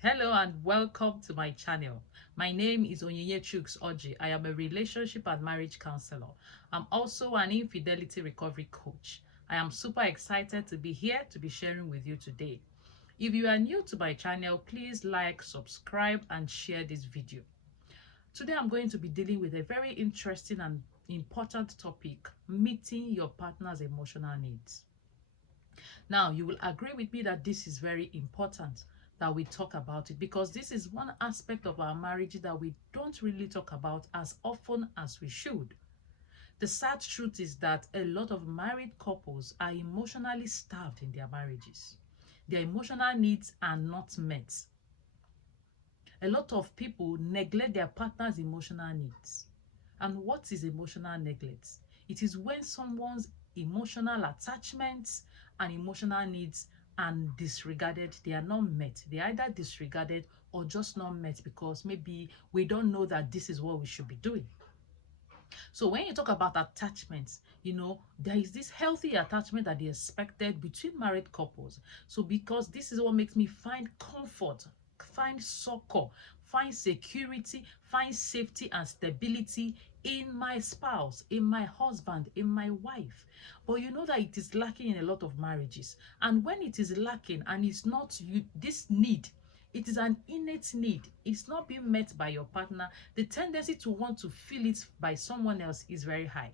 Hello and welcome to my channel. My name is Onyinye Chuks Oji. I am a relationship and marriage counselor. I'm also an infidelity recovery coach. I am super excited to be here to be sharing with you today. If you are new to my channel, please like, subscribe, and share this video. Today I'm going to be dealing with a very interesting and important topic, meeting your partner's emotional needs. Now, you will agree with me that this is very important that we talk about it, because this is one aspect of our marriage that we don't really talk about as often as we should. The sad truth is that a lot of married couples are emotionally starved in their marriages. Their emotional needs are not met. A lot of people neglect their partner's emotional needs. And what is emotional neglect? It is when someone's emotional attachments and emotional needs are disregarded. They are not met. They are either disregarded or just not met because maybe we don't know that this is what we should be doing. So when you talk about attachments, there is this healthy attachment that is expected between married couples. So because this is what makes me find comfort, find succor, find security, find safety and stability in my spouse, in my husband, in my wife. But you know that it is lacking in a lot of marriages. And when it is lacking and it's not you, this need, it is an innate need. It's not being met by your partner. The tendency to want to feel it by someone else is very high.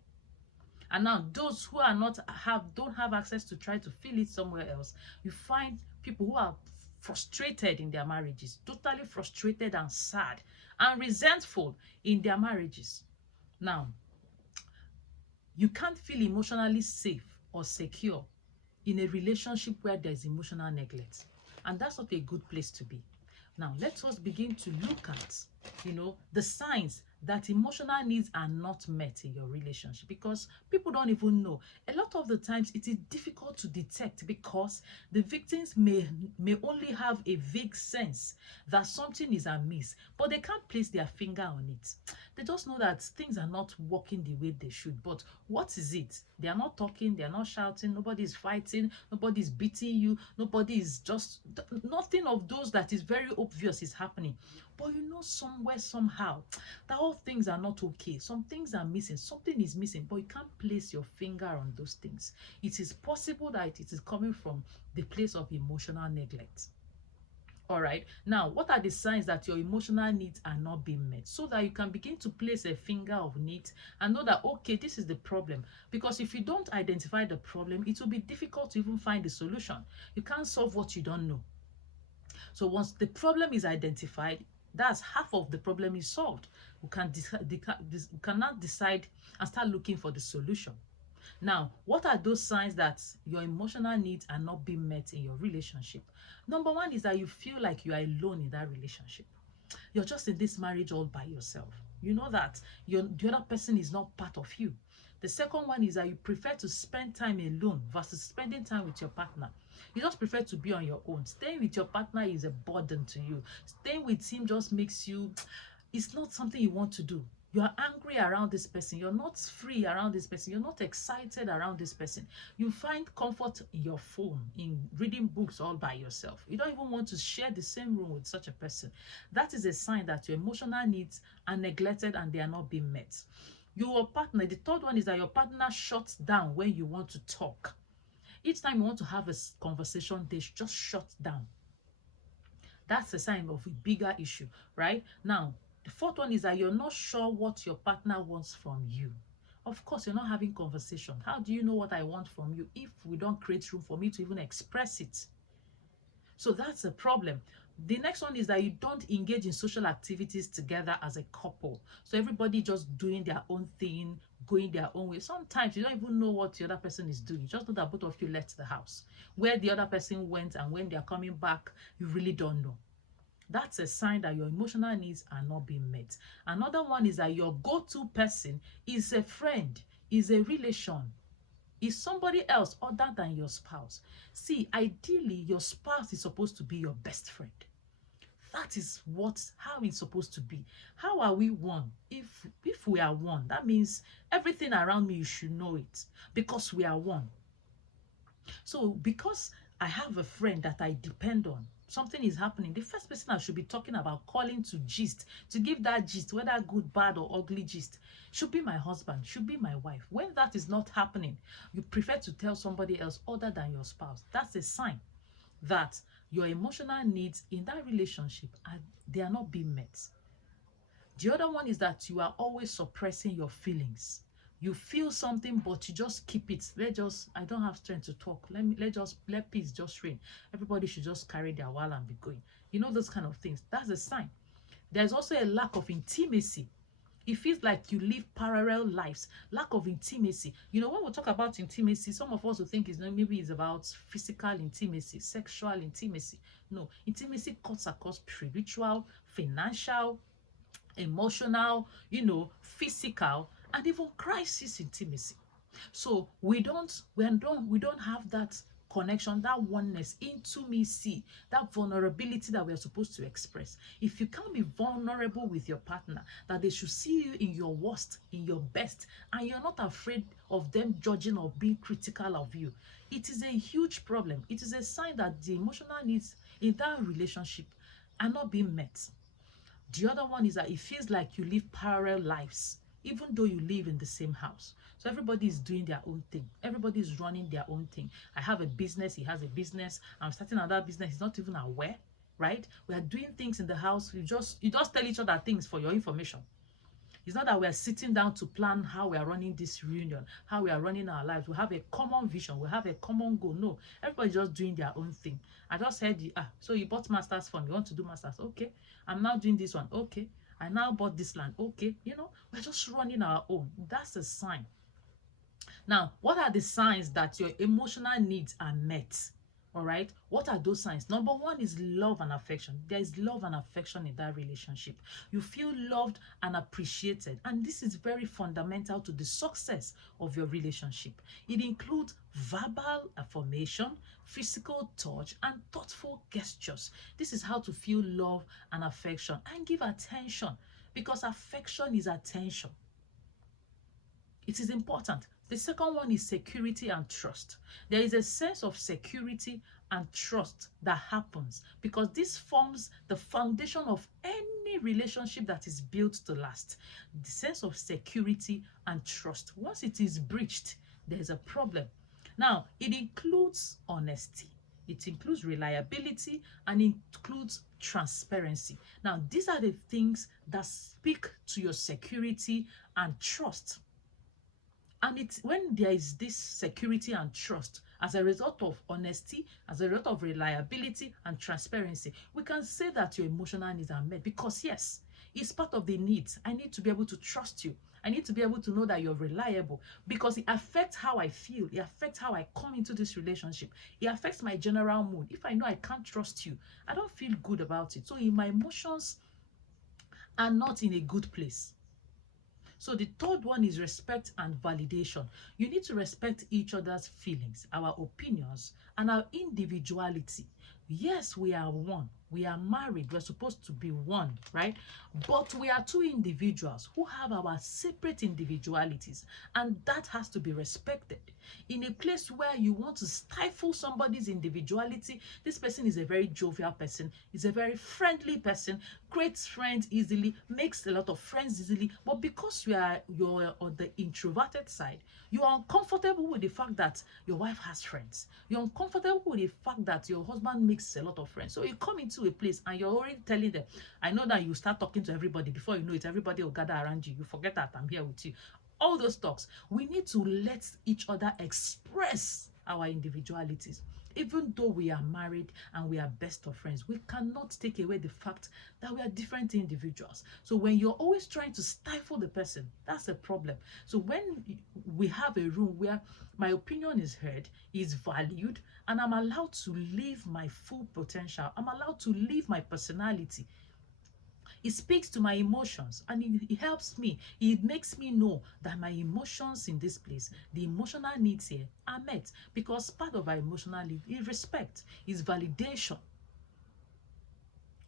And now those who are don't have access to try to feel it somewhere else, you find people who are frustrated in their marriages, totally frustrated and sad and resentful in their marriages. Now, you can't feel emotionally safe or secure in a relationship where there's emotional neglect. And that's not a good place to be. Now, let us begin to look at, the signs that emotional needs are not met in your relationship, because people don't even know. A lot of the times it is difficult to detect because the victims may only have a vague sense that something is amiss, but they can't place their finger on it. They just know that things are not working the way they should. But what is it? They are not talking, they are not shouting, nobody is fighting, nobody is beating you, nobody is just, nothing of those that is very obvious is happening. But somewhere, somehow, that all things are not okay. Some things are missing, something is missing, but you can't place your finger on those things. It is possible that it is coming from the place of emotional neglect. All right, now what are the signs that your emotional needs are not being met, so that you can begin to place a finger of need and know that, okay, this is the problem? Because if you don't identify the problem, it will be difficult to even find the solution. You can't solve what you don't know. So once the problem is identified, that's half of the problem is solved. We can now decide and start looking for the solution. Now, what are those signs that your emotional needs are not being met in your relationship? Number one is that you feel like you are alone in that relationship. You're just in this marriage all by yourself. You know that the other person is not part of you. The second one is that you prefer to spend time alone versus spending time with your partner. You just prefer to be on your own. Staying with your partner is a burden to you. Staying with him just makes you, it's not something you want to do. You are angry around this person. You're not free around this person. You're not excited around this person. You find comfort in your phone, in reading books all by yourself. You don't even want to share the same room with such a person. That is a sign that your emotional needs are neglected and they are not being met. Your partner, the third one is that your partner shuts down when you want to talk. Each time you want to have a conversation, they just shut down. That's a sign of a bigger issue, right? Now, the fourth one is that you're not sure what your partner wants from you. Of course, you're not having conversation. How do you know what I want from you if we don't create room for me to even express it? So that's a problem. The next one is that you don't engage in social activities together as a couple. So everybody just doing their own thing, going their own way. Sometimes you don't even know what the other person is doing. You just know that both of you left the house. Where the other person went and when they are coming back, you really don't know. That's a sign that your emotional needs are not being met. Another one is that your go-to person is a friend, is a relation, is somebody else other than your spouse. See, ideally, your spouse is supposed to be your best friend. That is how it's supposed to be. How are we one? If we are one, that means everything around me, you should know it, because we are one. So because I have a friend that I depend on, something is happening, the first person I should be talking about, calling to gist, to give that gist, whether good, bad, or ugly gist, should be my husband, should be my wife. When that is not happening, you prefer to tell somebody else other than your spouse. That's a sign that your emotional needs in that relationship they are not being met. The other one is that you are always suppressing your feelings. You feel something, but you just keep it. I don't have strength to talk. Let peace just reign. Everybody should just carry their wall and be going. You know, those kind of things. That's a sign. There's also a lack of intimacy. It feels like you live parallel lives, lack of intimacy. You know, when we talk about intimacy, some of us will think maybe it's about physical intimacy, sexual intimacy. No, intimacy cuts across spiritual, financial, emotional, physical, and even crisis intimacy. So we don't have that connection, that oneness, intimacy, that vulnerability that we are supposed to express. If you can't be vulnerable with your partner, that they should see you in your worst, in your best, and you're not afraid of them judging or being critical of you, it is a huge problem. It is a sign that the emotional needs in that relationship are not being met. The other one is that it feels like you live parallel lives, even though you live in the same house. So everybody is doing their own thing. Everybody is running their own thing. I have a business, he has a business. I'm starting another business. He's not even aware, right? We are doing things in the house. You just tell each other things for your information. It's not that we are sitting down to plan how we are running this reunion, how we are running our lives. We have a common vision. We have a common goal. No, everybody's just doing their own thing. I just heard so you bought master's fund. You want to do master's. Okay. I'm now doing this one. Okay. I now bought this land. Okay. We're just running our own. That's a sign. Now, what are the signs that your emotional needs are met? All right, what are those signs? Number one is love and affection. There is love and affection in that relationship. You feel loved and appreciated, and this is very fundamental to the success of your relationship. It includes verbal affirmation, physical touch, and thoughtful gestures. This is how to feel love and affection, and give attention, because affection is attention. It is important. The second one is security and trust. There is a sense of security and trust that happens because this forms the foundation of any relationship that is built to last. The sense of security and trust. Once it is breached, there is a problem. Now, it includes honesty. It includes reliability and includes transparency. Now, these are the things that speak to your security and trust. And it's when there is this security and trust as a result of honesty, as a result of reliability and transparency, we can say that your emotional needs are met because yes, it's part of the needs. I need to be able to trust you. I need to be able to know that you're reliable because it affects how I feel. It affects how I come into this relationship. It affects my general mood. If I know I can't trust you, I don't feel good about it. So my emotions are not in a good place. So the third one is respect and validation. You need to respect each other's feelings, our opinions, and our individuality. Yes, we are one. We are married. We're supposed to be one, right? But we are two individuals who have our separate individualities, and that has to be respected. In a place where you want to stifle somebody's individuality, this person is a very jovial person, is a very friendly person, creates friends easily, makes a lot of friends easily, but because you're on the introverted side, you are uncomfortable with the fact that your wife has friends. You're uncomfortable with the fact that your husband makes a lot of friends. So you come into a place and you're already telling them, I know that you start talking to everybody. Before you know it, everybody will gather around you. You forget that I'm here with you. All those talks. We need to let each other express our individualities. Even though we are married and we are best of friends, we cannot take away the fact that we are different individuals. So when you're always trying to stifle the person, that's a problem. So when we have a room where my opinion is heard, is valued, and I'm allowed to live my full potential, I'm allowed to live my personality, it speaks to my emotions and it helps me. It makes me know that my emotions in this place, the emotional needs here are met because part of our emotional need is respect, is validation.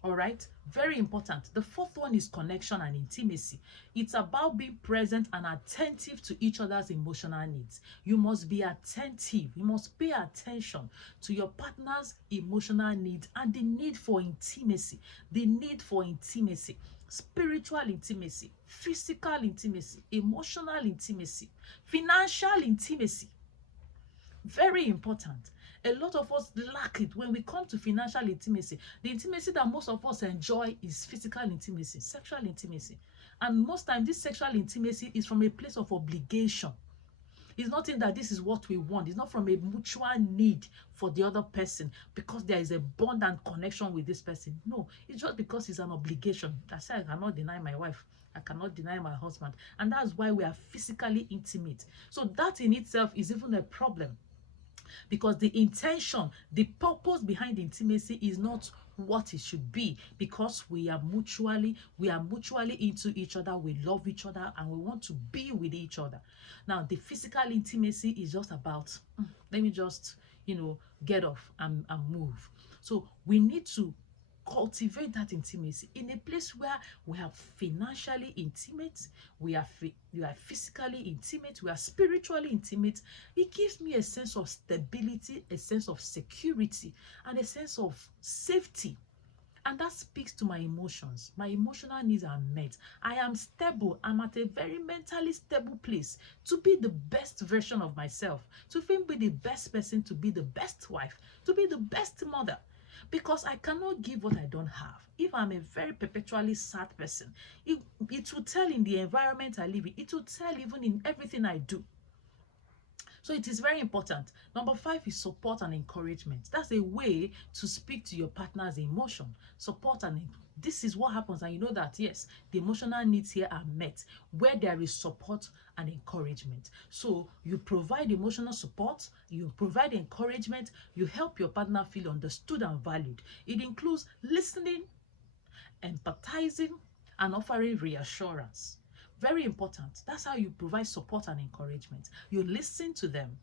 All right, very important. The fourth one is connection and intimacy. It's about being present and attentive to each other's emotional needs. You must be attentive. You must pay attention to your partner's emotional needs and the need for intimacy. The need for intimacy. Spiritual intimacy, physical intimacy, emotional intimacy, financial intimacy. Very important. A lot of us lack it when we come to financial intimacy. The intimacy that most of us enjoy is physical intimacy, sexual intimacy. And most times, this sexual intimacy is from a place of obligation. It's not in that this is what we want. It's not from a mutual need for the other person because there is a bond and connection with this person. No, it's just because it's an obligation. That's why I cannot deny my wife. I cannot deny my husband. And that's why we are physically intimate. So that in itself is even a problem. Because the intention, the purpose behind the intimacy is not what it should be, because we are mutually into each other, we love each other, and we want to be with each other. Now, the physical intimacy is just about, let me just, get off and move. So we need to cultivate that intimacy in a place where we are financially intimate, we are physically intimate, we are spiritually intimate. It gives me a sense of stability, a sense of security, and a sense of safety. And that speaks to my emotions. My emotional needs are met. I am stable. I'm at a very mentally stable place to be the best version of myself, to be the best person, to be the best wife, to be the best mother. Because I cannot give what I don't have. If I'm a very perpetually sad person, it will tell in the environment I live in. It will tell even in everything I do. So it is very important. Number 5 is support and encouragement. That's a way to speak to your partner's emotion. Support and this is what happens, and you know that, yes, the emotional needs here are met where there is support and encouragement. So you provide emotional support, you provide encouragement, you help your partner feel understood and valued. It includes listening, empathizing, and offering reassurance. Very important. That's how you provide support and encouragement. You listen to them.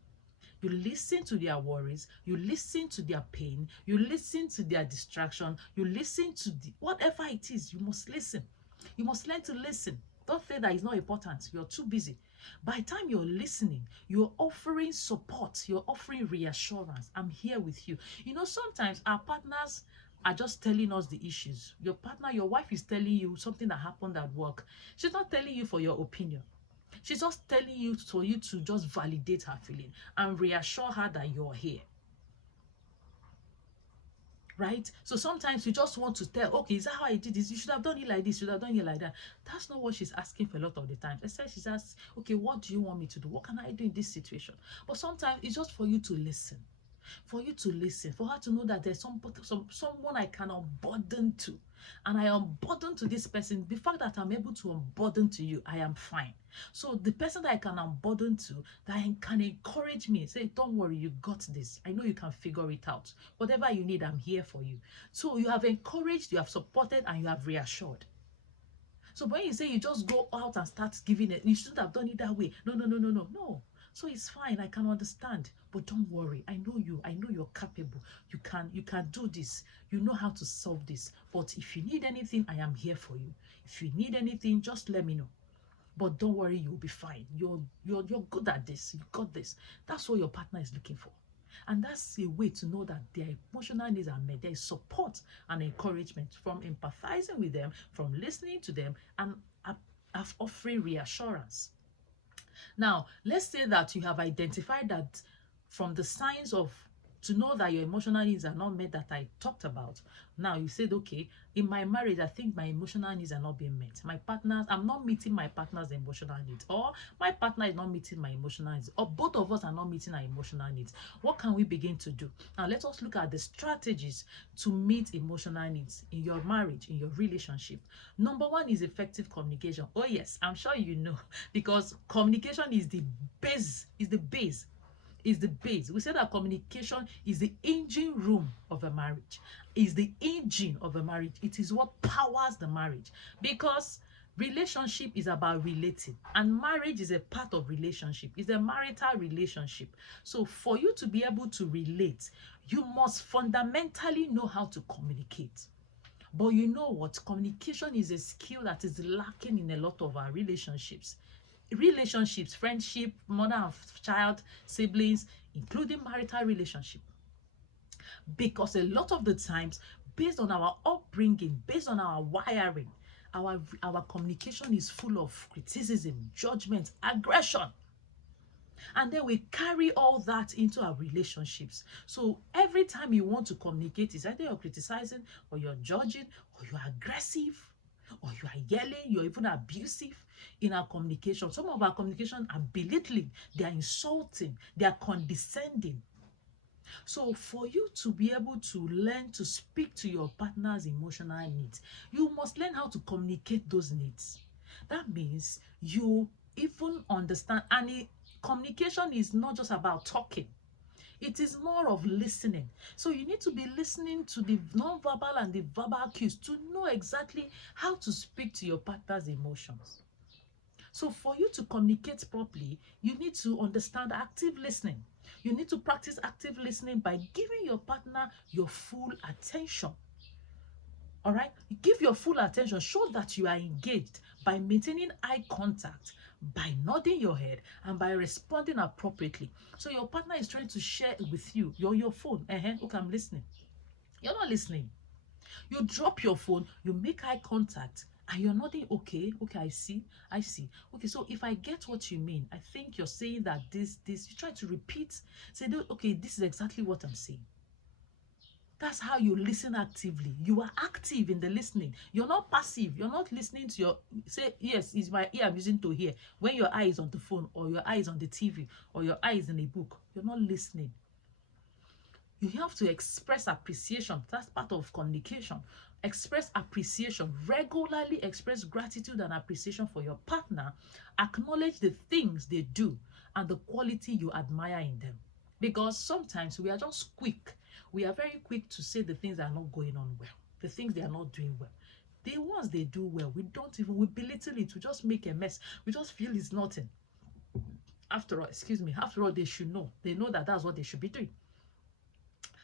You listen to their worries. You listen to their pain. You listen to their distraction. You listen to whatever it is. You must listen. You must learn to listen. Don't say that it's not important. You're too busy. By the time you're listening, you're offering support. You're offering reassurance. I'm here with you. Sometimes our partners are just telling us the issues. Your partner, your wife is telling you something that happened at work. She's not telling you for your opinion. She's just telling you for you to just validate her feeling and reassure her that you're here. Right? So sometimes you just want to tell, okay, is that how I did this? You should have done it like this, you should have done it like that. That's not what she's asking for a lot of the time. Instead, she's asking, okay, what do you want me to do? What can I do in this situation? But sometimes it's just for you to listen. For you to listen, for her to know that there's someone I can unburden to. And I unburden to this person. The fact that I'm able to unburden to you, I am fine. So the person that I can unburden to, that can encourage me, say, don't worry, you got this. I know you can figure it out. Whatever you need, I'm here for you. So you have encouraged, you have supported, and you have reassured. So when you say you just go out and start giving it, you shouldn't have done it that way. No. So it's fine. I can understand. But don't worry. I know you. I know you're capable. You can do this. You know how to solve this. But if you need anything, I am here for you. If you need anything, just let me know. But don't worry, you'll be fine. You're good at this. You got this. That's what your partner is looking for. And that's a way to know that their emotional needs are met. There is support and encouragement from empathizing with them, from listening to them, and offering reassurance. Now, let's say that you have identified that from the signs to know that your emotional needs are not met that I talked about. Now, you said, okay, in my marriage, I think my emotional needs are not being met. I'm not meeting my partner's emotional needs, or my partner is not meeting my emotional needs, or both of us are not meeting our emotional needs. What can we begin to do? Now, let us look at the strategies to meet emotional needs in your marriage, in your relationship. Number 1 is effective communication. Oh, yes, I'm sure you know, because communication is the base, is the base. We say that communication is the engine room of a marriage. Is the engine of a marriage. It is what powers the marriage. Because relationship is about relating. And marriage is a part of relationship. It's a marital relationship. So for you to be able to relate, you must fundamentally know how to communicate. But you know what? Communication is a skill that is lacking in a lot of our relationships. Relationships, friendship, mother and child, siblings, including marital relationship. Because a lot of the times, based on our upbringing, based on our wiring, our communication is full of criticism, judgment, aggression. And then we carry all that into our relationships. So every time you want to communicate, it's either you're criticizing or you're judging or you're aggressive or you are yelling, you're even abusive in our communication. Some of our communication are belittling, they are insulting, they are condescending. So for you to be able to learn to speak to your partner's emotional needs, you must learn how to communicate those needs. That means you even understand, and communication is not just about talking. It is more of listening. So you need to be listening to the non-verbal and the verbal cues to know exactly how to speak to your partner's emotions. So for you to communicate properly, you need to understand active listening. You need to practice active listening by giving your partner your full attention. All right? Give your full attention. Show that you are engaged by maintaining eye contact, by nodding your head, and by responding appropriately. So your partner is trying to share with you. You're on your phone. Okay, I'm listening. You're not listening. You drop your phone, you make eye contact, and you're nodding. Okay, I see. Okay, so if I get what you mean, I think you're saying that this, you try to repeat, say, okay, this is exactly what I'm saying. That's how you listen actively. You are active in the listening. You're not passive. You're not listening to your, say, yes, it's my ear I'm using to hear. When your eye is on the phone or your eye is on the TV or your eye is in a book, you're not listening. You have to express appreciation. That's part of communication. Express appreciation. Regularly express gratitude and appreciation for your partner. Acknowledge the things they do and the quality you admire in them. Because sometimes we are just quick. We are very quick to say the things that are not going on well, the things they are not doing well. The ones they do well, we belittle it. We just make a mess. We just feel it's nothing. After all, they should know. They know that that's what they should be doing.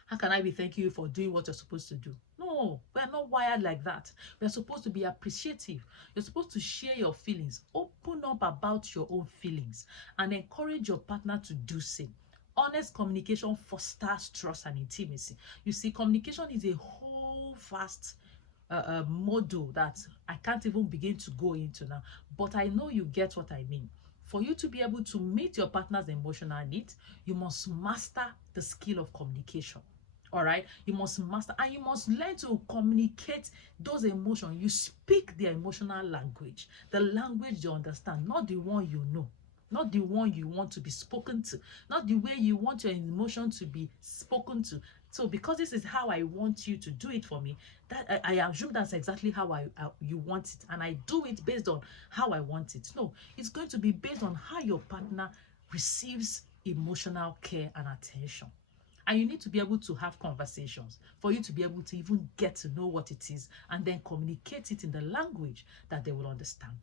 How can I be thanking you for doing what you're supposed to do? No, we're not wired like that. We're supposed to be appreciative. You're supposed to share your feelings. Open up about your own feelings and encourage your partner to do same. Honest communication fosters trust and intimacy. You see, communication is a whole vast model that I can't even begin to go into now. But I know you get what I mean. For you to be able to meet your partner's emotional needs, you must master the skill of communication. All right, you must master, and you must learn to communicate those emotions. You speak their emotional language, the language you understand, not the one you know, not the one you want to be spoken to, not the way you want your emotion to be spoken to. So because this is how I want you to do it for me, that I assume that's exactly how you want it, and I do it based on how I want it. No, it's going to be based on how your partner receives emotional care and attention. And you need to be able to have conversations for you to be able to even get to know what it is and then communicate it in the language that they will understand.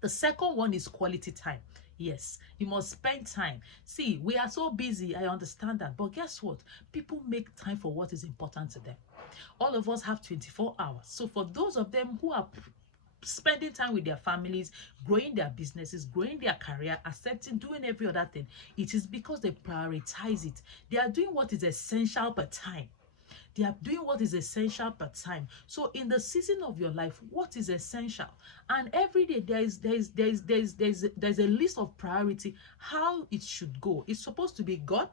The second one is quality time. Yes, you must spend time. See, we are so busy, I understand that. But guess what? People make time for what is important to them. All of us have 24 hours. So for those of them who are spending time with their families, growing their businesses, growing their career, accepting, doing every other thing, it is because they prioritize it. They are doing what is essential per time. They are doing what is essential per time. So in the season of your life, what is essential? And every day there's a list of priority, how it should go. It's supposed to be God,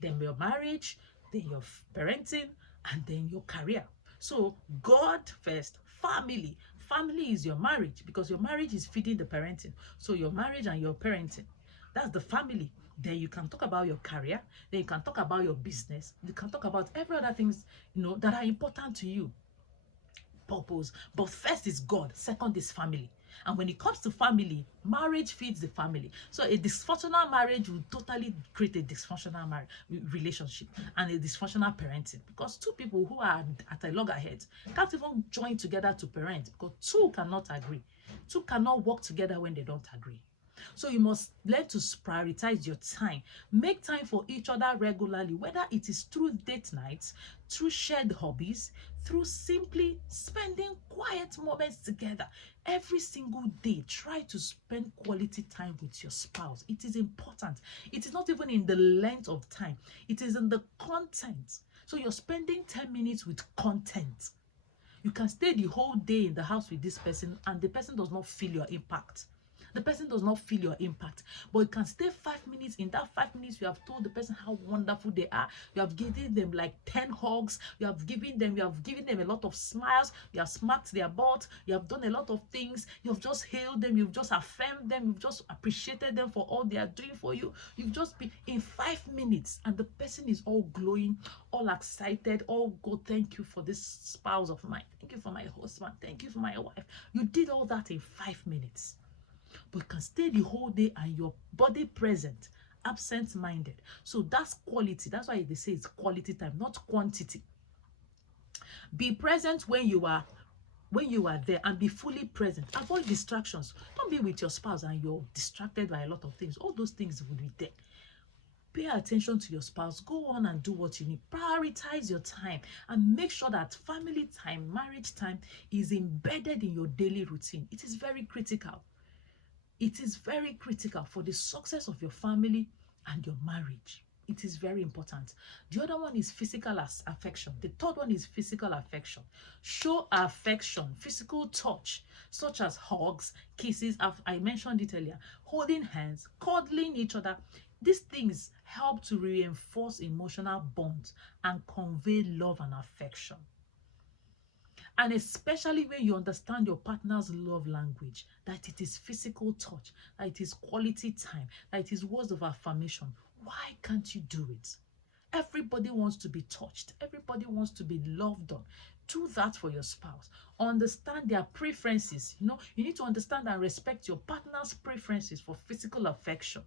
then your marriage, then your parenting, and then your career. So God first, family. Family is your marriage, because your marriage is feeding the parenting. So your marriage and your parenting, that's the family. Then you can talk about your career. Then you can talk about your business. You can talk about every other things, that are important to you. Purpose. But first is God. Second is family. And when it comes to family, marriage feeds the family. So a dysfunctional marriage will totally create a dysfunctional relationship and a dysfunctional parenting, because two people who are at a loggerheads can't even join together to parent, because two cannot agree. Two cannot work together when they don't agree. So you must learn to prioritize your time. Make time for each other regularly, whether it is through date nights, through shared hobbies, through simply spending quiet moments together. Every single day, try to spend quality time with your spouse. It is important. It is not even in the length of time, it is in the content. So you're spending 10 minutes with content. You can stay the whole day in the house with this person and the person does not feel your impact. The person does not feel your impact, but you can stay 5 minutes. In that 5 minutes, you have told the person how wonderful they are. You have given them like 10 hugs. You have given them a lot of smiles. You have smacked their butt. You have done a lot of things. You have just hailed them. You've just affirmed them. You've just appreciated them for all they are doing for you. You've just been in 5 minutes, and the person is all glowing, all excited, all go, thank you for this spouse of mine. Thank you for my husband. Thank you for my wife. You did all that in 5 minutes. But you can stay the whole day and your body present, absent-minded. So that's quality. That's why they say it's quality time, not quantity. Be present when you are there, and be fully present. Avoid distractions. Don't be with your spouse and you're distracted by a lot of things. All those things will be there. Pay attention to your spouse. Go on and do what you need. Prioritize your time and make sure that family time, marriage time is embedded in your daily routine. It is very critical. It is very critical for the success of your family and your marriage. It is very important. The other one is physical affection. The third one is physical affection. Show affection, physical touch, such as hugs, kisses. I mentioned it earlier. Holding hands, cuddling each other. These things help to reinforce emotional bonds and convey love and affection. And especially when you understand your partner's love language, that it is physical touch, that it is quality time, that it is words of affirmation. Why can't you do it? Everybody wants to be touched. Everybody wants to be loved on. Do that for your spouse. Understand their preferences. You need to understand and respect your partner's preferences for physical affection.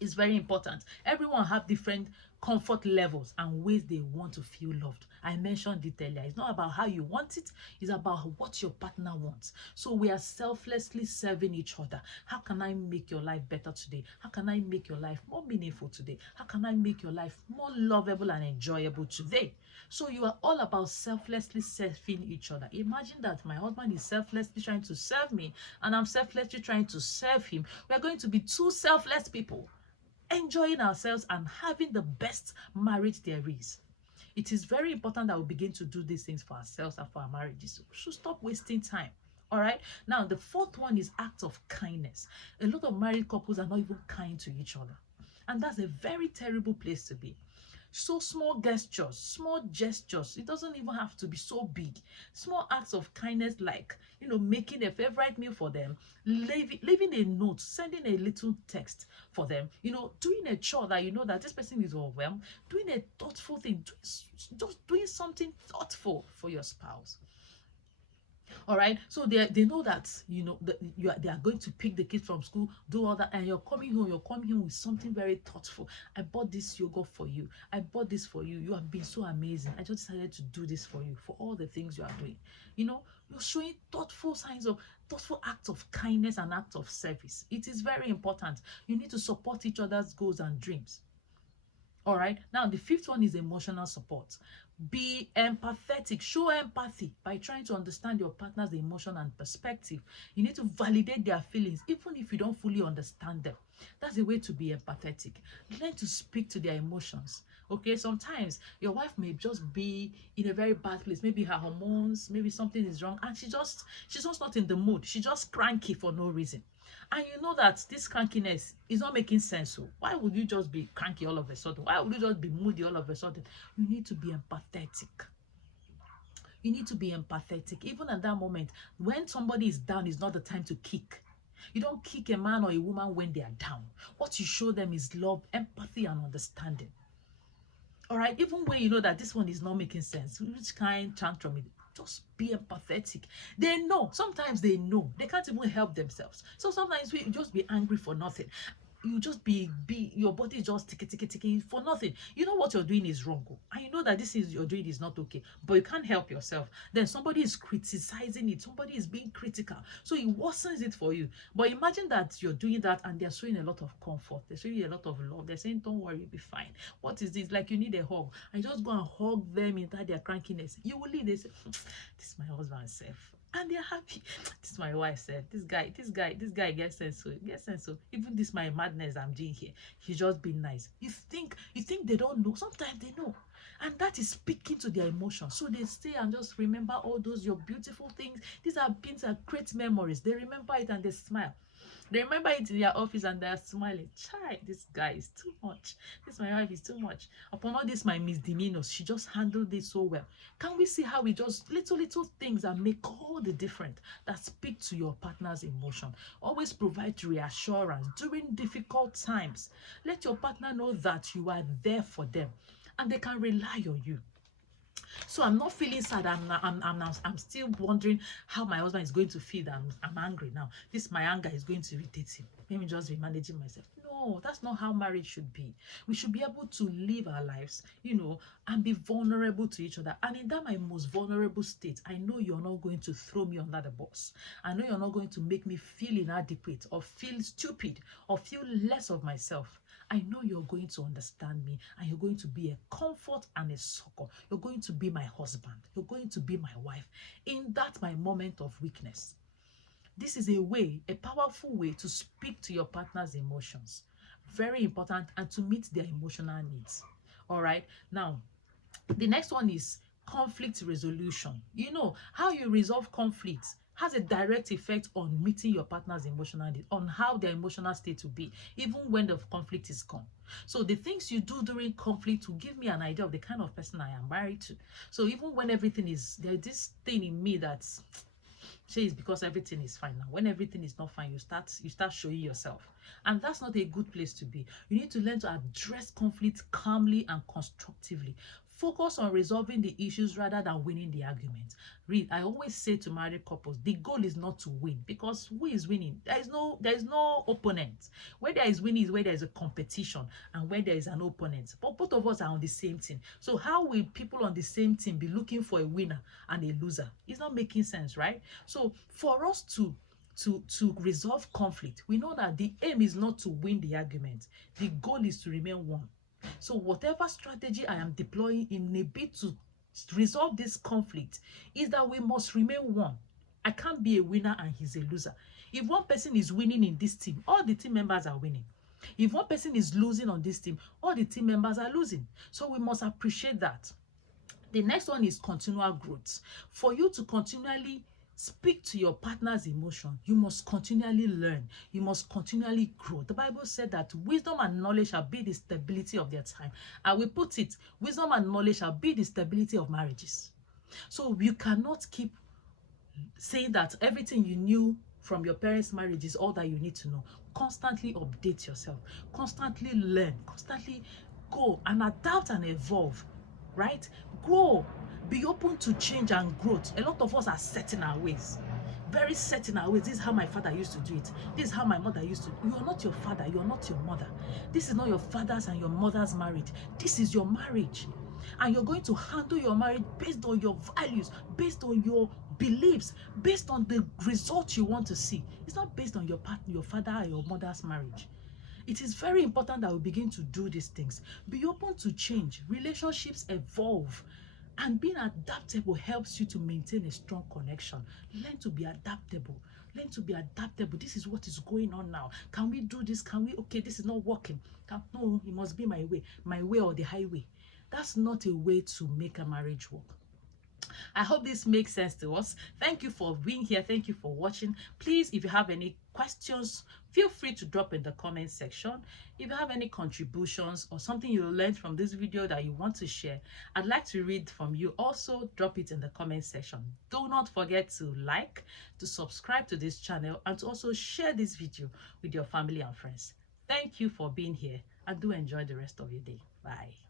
It's very important. Everyone have different comfort levels and ways they want to feel loved. I mentioned it earlier. It's not about how you want it. It's about what your partner wants. So we are selflessly serving each other. How can I make your life better today? How can I make your life more meaningful today? How can I make your life more lovable and enjoyable today? So you are all about selflessly serving each other. Imagine that my husband is selflessly trying to serve me and I'm selflessly trying to serve him. We are going to be two selfless people, enjoying ourselves and having the best marriage there is. It is very important that we begin to do these things for ourselves and for our marriages. We should stop wasting time. All right. Now, the fourth one is acts of kindness. A lot of married couples are not even kind to each other. And that's a very terrible place to be. So small gestures. It doesn't even have to be so big. Small acts of kindness, like, making a favorite meal for them, leaving a note, sending a little text for them, doing a chore that that this person is overwhelmed, doing a thoughtful thing, just doing something thoughtful for your spouse. All right, so they know that they are going to pick the kids from school, do all that, and you're coming home with something very thoughtful. I bought this yogurt for you. I bought this for you. You have been so amazing. I just decided to do this for you, for all the things you are doing. You're showing thoughtful acts of kindness and acts of service. It is very important. You need to support each other's goals and dreams. All right, now the fifth one is emotional support. Be empathetic. Show empathy by trying to understand your partner's emotion and perspective. You need to validate their feelings even if you don't fully understand them. That's a way to be empathetic. Learn to speak to their emotions. Okay, sometimes your wife may just be in a very bad place. Maybe her hormones, maybe something is wrong, and she's just not in the mood. She's just cranky for no reason. And you know that this crankiness is not making sense. So why would you just be cranky all of a sudden? Why would you just be moody all of a sudden? You need to be empathetic. You need to be empathetic. Even at that moment, when somebody is down, is not the time to kick. You don't kick a man or a woman when they are down. What you show them is love, empathy, and understanding. All right, even when you know that this one is not making sense, which kind tantrum it is, just be empathetic. They know. Sometimes they know. They can't even help themselves. So sometimes we just be angry for nothing. you just be your body is just ticking for nothing. You know what you're doing is wrong, and you know that this is you're doing is not okay, but you can't help yourself. Then somebody is criticizing it, somebody is being critical, so it worsens it for you. But imagine that you're doing that and they're showing a lot of comfort, they're showing you a lot of love, they're saying don't worry, you'll be fine. What is this? Like you need a hug, and you just go and hug them inside their crankiness. You will leave, they say this is my husband self, and they're happy. This is my wife said, this guy gets sense. So gets sense. So even this my madness I'm doing here, he's just being nice. You think they don't know? Sometimes they know, and that is speaking to their emotions. So they stay and just remember all those your beautiful things. These are things that create memories. They remember it and they smile. They remember it in their office and they're smiling. Chai, this guy is too much. This my wife is too much. Upon all this, my misdemeanors, she just handled it so well. Can we see how we just little things that make all the difference, that speak to your partner's emotion? Always provide reassurance during difficult times. Let your partner know that you are there for them and they can rely on you. So I'm not feeling sad. I'm still wondering how my husband is going to feel that I'm angry now. My anger is going to irritate him. Let me just be managing myself. No, that's not how marriage should be. We should be able to live our lives, and be vulnerable to each other. And in that my most vulnerable state, I know you're not going to throw me under the bus. I know you're not going to make me feel inadequate or feel stupid or feel less of myself. I know you're going to understand me and you're going to be a comfort and a succor. You're going to be my husband. You're going to be my wife in that my moment of weakness. This is a powerful way to speak to your partner's emotions. Very important, and to meet their emotional needs. All right. Now, the next one is conflict resolution. You know, how you resolve conflicts has a direct effect on meeting your partner's emotional need, on how their emotional state will be, even when the conflict is gone. So the things you do during conflict will give me an idea of the kind of person I am married to. So even when everything is, there's this thing in me that's, say it's because everything is fine now. When everything is not fine, you start showing yourself. And that's not a good place to be. You need to learn to address conflict calmly and constructively. Focus on resolving the issues rather than winning the argument. I always say to married couples, the goal is not to win, because who is winning? There is no opponent. Where there is winning is where there is a competition and where there is an opponent. But both of us are on the same team. So how will people on the same team be looking for a winner and a loser? It's not making sense, right? So for us to resolve conflict, we know that the aim is not to win the argument. The goal is to remain one. So whatever strategy I am deploying in a bid to resolve this conflict is that we must remain one. I can't be a winner and he's a loser. If one person is winning in this team, all the team members are winning. If one person is losing on this team, all the team members are losing. So we must appreciate that. The next one is continual growth. For you to continually speak to your partner's emotion, you must continually learn. You must continually grow. The Bible said that wisdom and knowledge shall be the stability of their time. And we put it, wisdom and knowledge shall be the stability of marriages. So you cannot keep saying that everything you knew from your parents' marriage is all that you need to know. Constantly update yourself. Constantly learn. Constantly go and adapt and evolve. Right? Grow. Be open to change and growth. A lot of us are set in our ways. Very set in our ways. This is how my father used to do it. This is how my mother used to. You are not your father. You are not your mother. This is not your father's and your mother's marriage. This is your marriage. And you're going to handle your marriage based on your values, based on your beliefs, based on the results you want to see. It's not based on your father or your mother's marriage. It is very important that we begin to do these things. Be open to change. Relationships evolve. And being adaptable helps you to maintain a strong connection. Learn to be adaptable. Learn to be adaptable. This is what is going on now. Can we do this? Can we? Okay, this is not working. No, it must be my way or the highway. That's not a way to make a marriage work. I hope this makes sense to us. Thank you for being here. Thank you for watching. Please, if you have any questions, feel free to drop in the comment section. If you have any contributions or something you learned from this video that you want to share, I'd like to read from you. Also, drop it in the comment section. Do not forget to like, to subscribe to this channel, and to also share this video with your family and friends. Thank you for being here, and do enjoy the rest of your day. Bye.